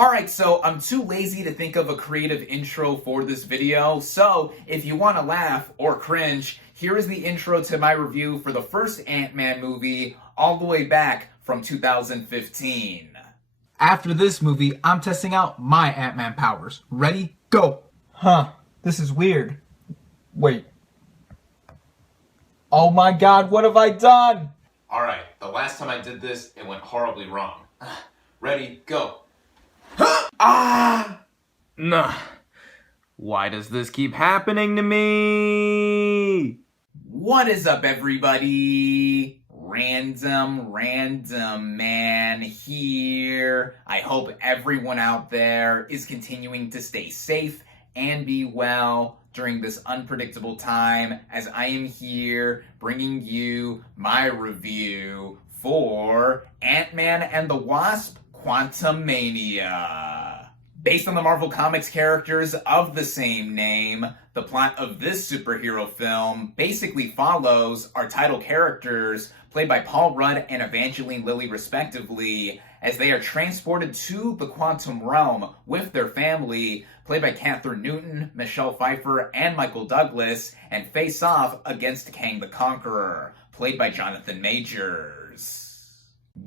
Alright, so I'm too lazy to think of a creative intro for this video, so if you want to laugh or cringe, here is the intro to my review for the first Ant-Man movie, all the way back from 2015. After this movie, I'm testing out my Ant-Man powers. Ready? Go! Huh, this is weird. Wait. Oh my god, what have I done? Alright, the last time I did this, it went horribly wrong. Ready, go. Nah. Why does this keep happening to me? What is up, everybody? RandomRandomMan here. I hope everyone out there is continuing to stay safe and be well during this unpredictable time, as I am here bringing you my review for Ant-Man and the Wasp: Quantumania. Based on the Marvel Comics characters of the same name, the plot of this superhero film basically follows our title characters, played by Paul Rudd and Evangeline Lilly respectively, as they are transported to the quantum realm with their family, played by Catherine Newton, Michelle Pfeiffer, and Michael Douglas, and face off against Kang the Conqueror, played by Jonathan Majors.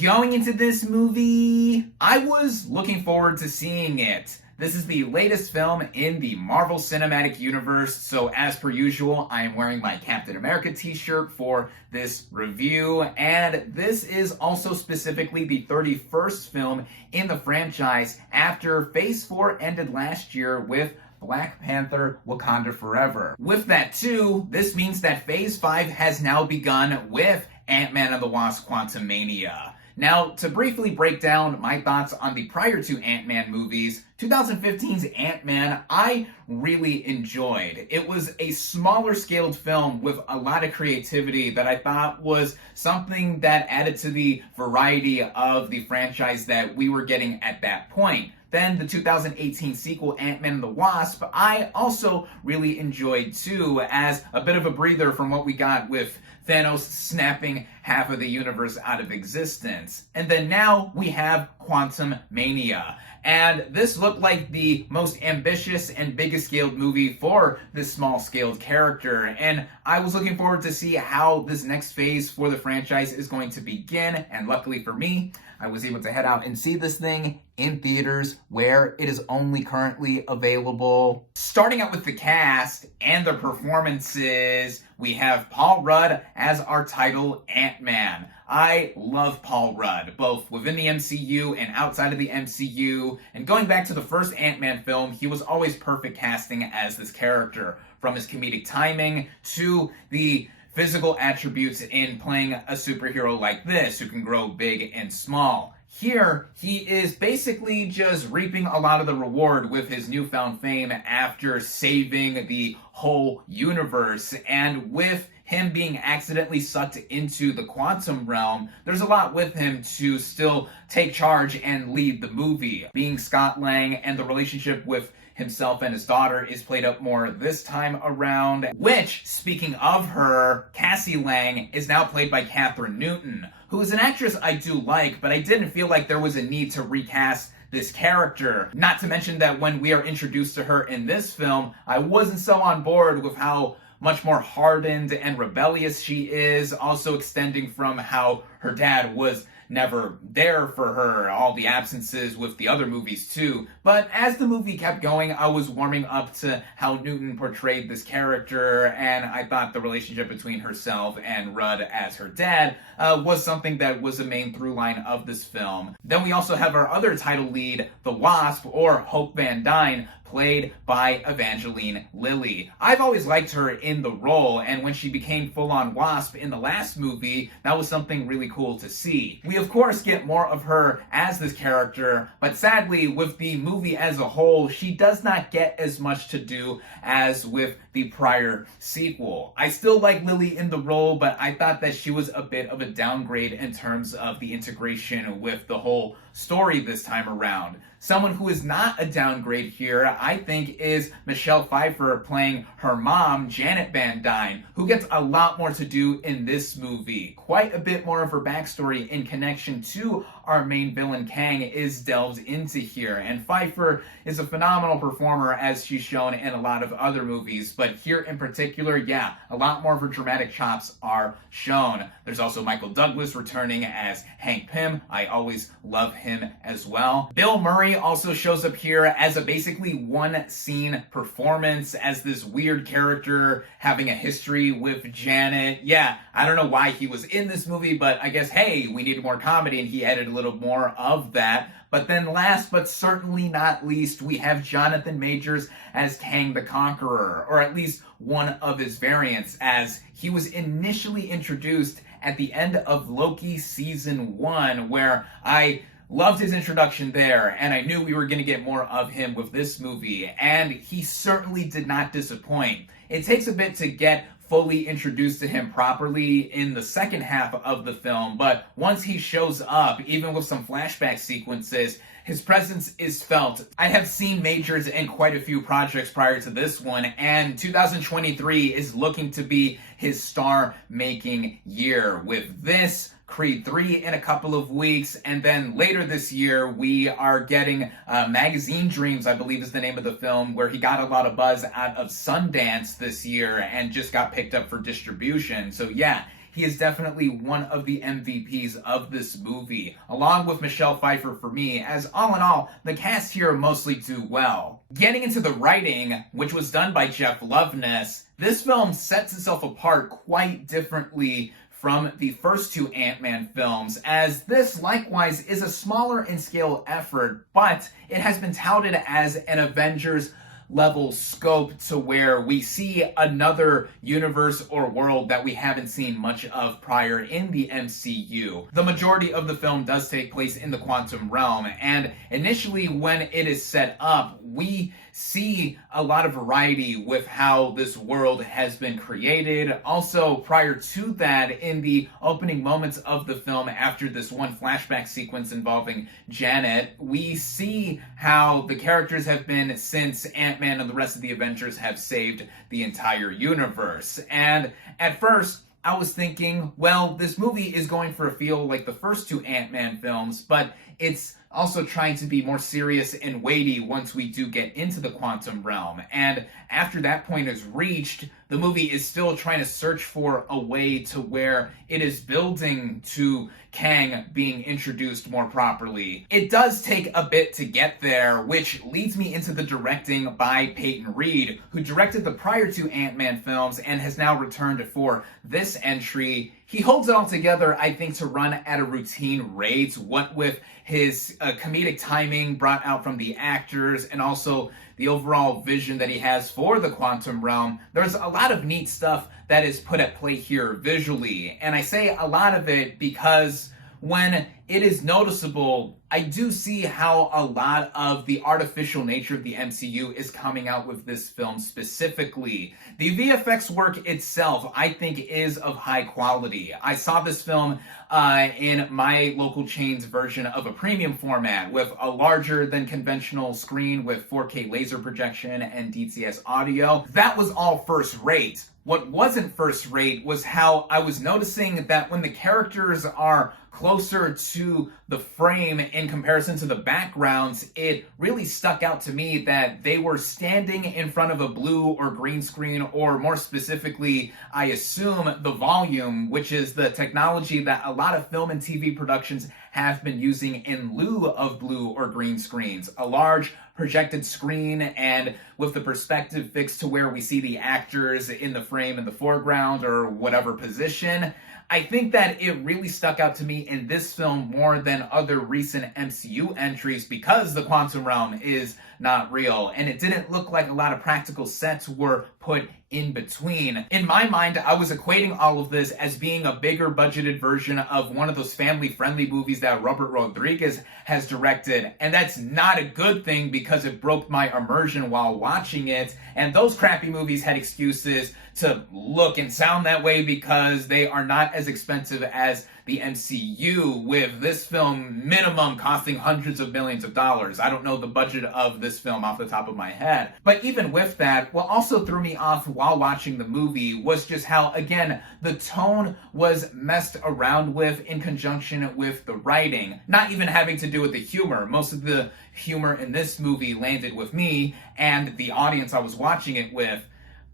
Going into this movie, I was looking forward to seeing it. This is the latest film in the Marvel Cinematic Universe, so as per usual, I am wearing my Captain America t-shirt for this review, and this is also specifically the 31st film in the franchise after Phase 4 ended last year with Black Panther: Wakanda Forever. With that too, this means that Phase 5 has now begun with Ant-Man and the Wasp: Quantumania. Now, to briefly break down my thoughts on the prior two Ant-Man movies, 2015's Ant-Man I really enjoyed. It was a smaller scaled film with a lot of creativity that I thought was something that added to the variety of the franchise that we were getting at that point. Then the 2018 sequel, Ant-Man and the Wasp, I also really enjoyed too, as a bit of a breather from what we got with Thanos snapping half of the universe out of existence. And then now we have Quantumania. And this looked like the most ambitious and biggest scaled movie for this small scaled character. And I was looking forward to see how this next phase for the franchise is going to begin. And luckily for me, I was able to head out and see this thing in theaters where it is only currently available. Starting out with the cast and the performances, we have Paul Rudd as our title Ant-Man. I love Paul Rudd, both within the MCU and outside of the MCU. And going back to the first Ant-Man film, he was always perfect casting as this character, from his comedic timing to the physical attributes in playing a superhero like this, who can grow big and small. Here, he is basically just reaping a lot of the reward with his newfound fame after saving the whole universe. And with him being accidentally sucked into the quantum realm, there's a lot with him to still take charge and lead the movie. Being Scott Lang and the relationship with himself and his daughter is played up more this time around, which, speaking of her, Cassie Lang is now played by Catherine Newton, who is an actress I do like, but I didn't feel like there was a need to recast this character. Not to mention that when we are introduced to her in this film, I wasn't so on board with how much more hardened and rebellious she is, also extending from how her dad was never there for her, all the absences with the other movies too. But as the movie kept going, I was warming up to how Newton portrayed this character, and I thought the relationship between herself and Rudd as her dad was something that was a main through line of this film. Then we also have our other title lead, the Wasp, or Hope Van Dyne, played by Evangeline Lilly. I've always liked her in the role, and when she became full-on Wasp in the last movie, that was something really cool to see. We of course get more of her as this character, but sadly with the movie as a whole, she does not get as much to do as with the prior sequel. I still like Lily in the role, but I thought that she was a bit of a downgrade in terms of the integration with the whole story this time around. Someone who is not a downgrade here, I think, is Michelle Pfeiffer playing her mom, Janet Van Dyne, who gets a lot more to do in this movie. Quite a bit more of her backstory in connection to our main villain, Kang, is delved into here. And Pfeiffer is a phenomenal performer, as she's shown in a lot of other movies. But here in particular, yeah, a lot more of her dramatic chops are shown. There's also Michael Douglas returning as Hank Pym. I always love him as well. Bill Murray also shows up here as a basically one-scene performance as this weird character having a history with Janet. Yeah, I don't know why he was in this movie, but I guess, hey, we needed more comedy, and he added a little more of that. But then last but certainly not least, we have Jonathan Majors as Kang the Conqueror, or at least one of his variants, as he was initially introduced at the end of Loki Season 1, where I loved his introduction there, and I knew we were going to get more of him with this movie, and he certainly did not disappoint. It takes a bit to get fully introduced to him properly in the second half of the film, but once he shows up, even with some flashback sequences, his presence is felt. I have seen Majors in quite a few projects prior to this one, and 2023 is looking to be his star-making year. With this, Creed 3 in a couple of weeks, and then later this year we are getting Magazine Dreams, I believe is the name of the film, where he got a lot of buzz out of Sundance this year and just got picked up for distribution. So yeah, he is definitely one of the MVPs of this movie, along with Michelle Pfeiffer for me, as all in all, the cast here mostly do well. Getting into the writing, which was done by Jeff Loveness, this film sets itself apart quite differently from the first two Ant-Man films, as this likewise is a smaller in scale effort, but it has been touted as an Avengers level scope to where we see another universe or world that we haven't seen much of prior in the MCU. The majority of the film does take place in the quantum realm, and initially when it is set up, we see a lot of variety with how this world has been created. Also, prior to that, in the opening moments of the film, after this one flashback sequence involving Janet, we see how the characters have been since Ant-Man and the rest of the Avengers have saved the entire universe. And at first, I was thinking, well, this movie is going for a feel like the first two Ant-Man films, but it's also trying to be more serious and weighty once we do get into the quantum realm. And after that point is reached, the movie is still trying to search for a way to where it is building to Kang being introduced more properly. It does take a bit to get there, which leads me into the directing by Peyton Reed, who directed the prior two Ant-Man films and has now returned for this entry. He holds it all together, I think, to run at a routine rate, what with his comedic timing brought out from the actors and also the overall vision that he has for the quantum realm. There's a lot of neat stuff that is put at play here visually, and I say a lot of it because when it is noticeable, I do see how a lot of the artificial nature of the MCU is coming out with this film specifically. The VFX work itself, I think, is of high quality. I saw this film in my local chain's version of a premium format with a larger than conventional screen with 4K laser projection and DTS audio. That was all first rate. What wasn't first rate was how I was noticing that when the characters are closer to the frame in comparison to the backgrounds, it really stuck out to me that they were standing in front of a blue or green screen, or more specifically, I assume the volume, which is the technology that a lot of film and TV productions have been using in lieu of blue or green screens. A large projected screen and with the perspective fixed to where we see the actors in the frame in the foreground or whatever position. I think that it really stuck out to me in this film more than other recent MCU entries because the quantum realm is not real, and it didn't look like a lot of practical sets were put in between. In my mind, I was equating all of this as being a bigger budgeted version of one of those family-friendly movies that Robert Rodriguez has directed, and that's not a good thing because it broke my immersion while watching it, and those crappy movies had excuses to look and sound that way because they are not as expensive as the MCU, with this film minimum costing hundreds of millions of dollars. I don't know the budget of this film off the top of my head. But even with that, what also threw me off while watching the movie was just how, again, the tone was messed around with in conjunction with the writing. Not even having to do with the humor. Most of the humor in this movie landed with me and the audience I was watching it with.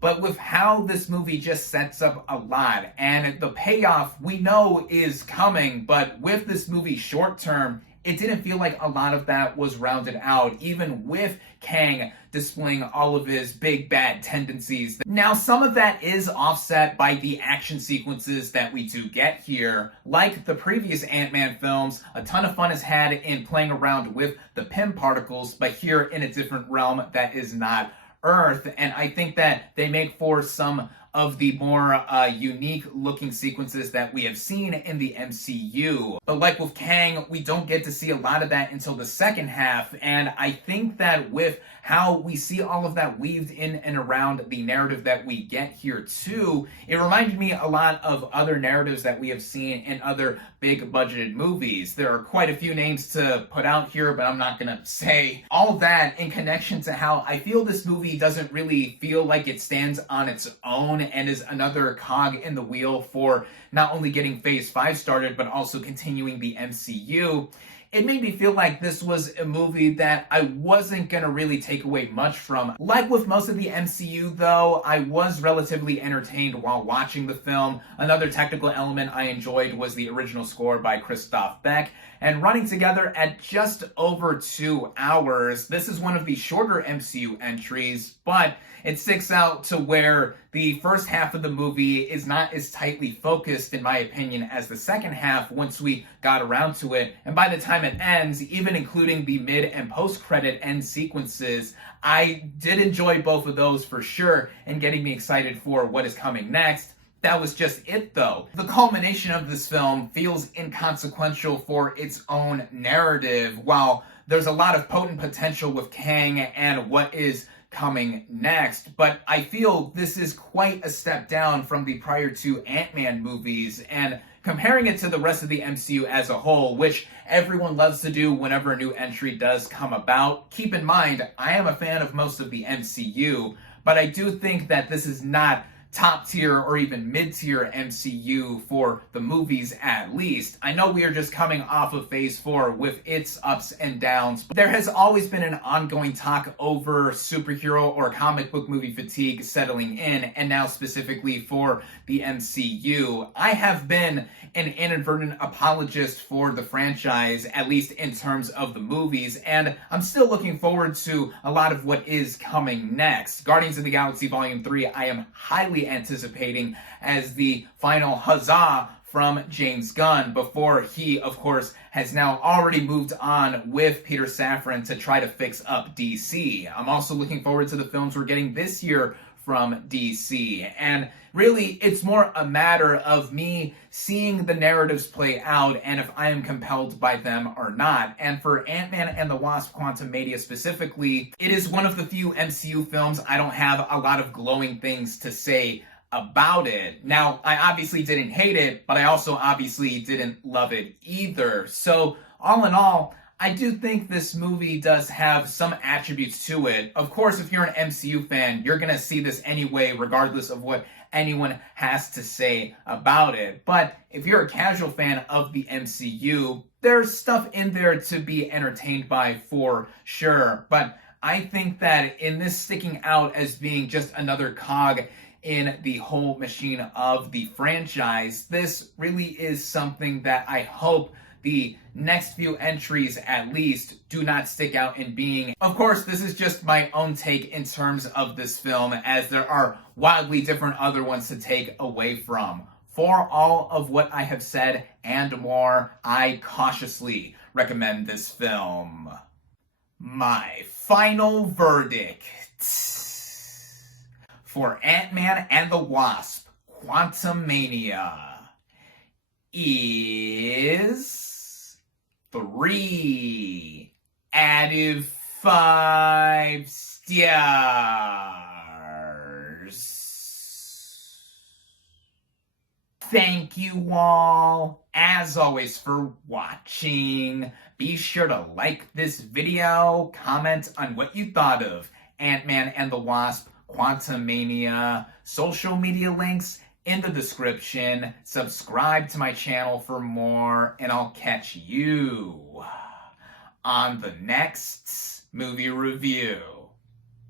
But with how this movie just sets up a lot, and the payoff we know is coming, but with this movie short term, it didn't feel like a lot of that was rounded out, even with Kang displaying all of his big bad tendencies. Now, some of that is offset by the action sequences that we do get here. Like the previous Ant-Man films, a ton of fun is had in playing around with the Pym particles, but here in a different realm that is not Earth, and I think that they make for some of the more unique looking sequences that we have seen in the MCU. But like with Kang, we don't get to see a lot of that until the second half, and I think that with how we see all of that weaved in and around the narrative that we get here too, it reminded me a lot of other narratives that we have seen in other big budgeted movies. There are quite a few names to put out here, but I'm not gonna say all that in connection to how I feel this movie doesn't really feel like it stands on its own and is another cog in the wheel for not only getting Phase 5 started, but also continuing the MCU. It made me feel like this was a movie that I wasn't going to really take away much from. Like with most of the MCU, though, I was relatively entertained while watching the film. Another technical element I enjoyed was the original score by Christoph Beck, and running together at just over 2 hours. This is one of the shorter MCU entries, but it sticks out to where the first half of the movie is not as tightly focused, in my opinion, as the second half once we got around to it. And by the time it ends, even including the mid and post-credit end sequences, I did enjoy both of those for sure and getting me excited for what is coming next. That was just it, though. The culmination of this film feels inconsequential for its own narrative, while there's a lot of potent potential with Kang and what is coming next, but I feel this is quite a step down from the prior two Ant-Man movies, and comparing it to the rest of the MCU as a whole, which everyone loves to do whenever a new entry does come about. Keep in mind, I am a fan of most of the MCU, but I do think that this is not top tier or even mid-tier MCU for the movies at least. I know we are just coming off of Phase 4 with its ups and downs, but there has always been an ongoing talk over superhero or comic book movie fatigue settling in, and now specifically for the MCU. I have been an inadvertent apologist for the franchise, at least in terms of the movies, and I'm still looking forward to a lot of what is coming next. Guardians of the Galaxy Volume 3, I am highly anticipating as the final huzzah from James Gunn, before he, of course, has now already moved on with Peter Safran to try to fix up DC. I'm also looking forward to the films we're getting this year from DC, and really it's more a matter of me seeing the narratives play out and if I am compelled by them or not. And for Ant-Man and the Wasp: Quantumania specifically, it is one of the few MCU films I don't have a lot of glowing things to say about it. Now, I obviously didn't hate it, but I also obviously didn't love it either. So all in all, I do think this movie does have some attributes to it. Of course, if you're an MCU fan, you're going to see this anyway, regardless of what anyone has to say about it. But if you're a casual fan of the MCU, there's stuff in there to be entertained by for sure. But I think that in this sticking out as being just another cog in the whole machine of the franchise, this really is something that I hope the next few entries at least do not stick out in being. Of course, this is just my own take in terms of this film, as there are wildly different other ones to take away from. For all of what I have said and more, I cautiously recommend this film. My final verdict. for Ant-Man and the Wasp: Quantumania is 3 out of 5 stars. Thank you all, as always, for watching. Be sure to like this video, comment on what you thought of Ant-Man and the Wasp: Quantumania. Social media links in the description. Subscribe to my channel for more, and I'll catch you on the next movie review.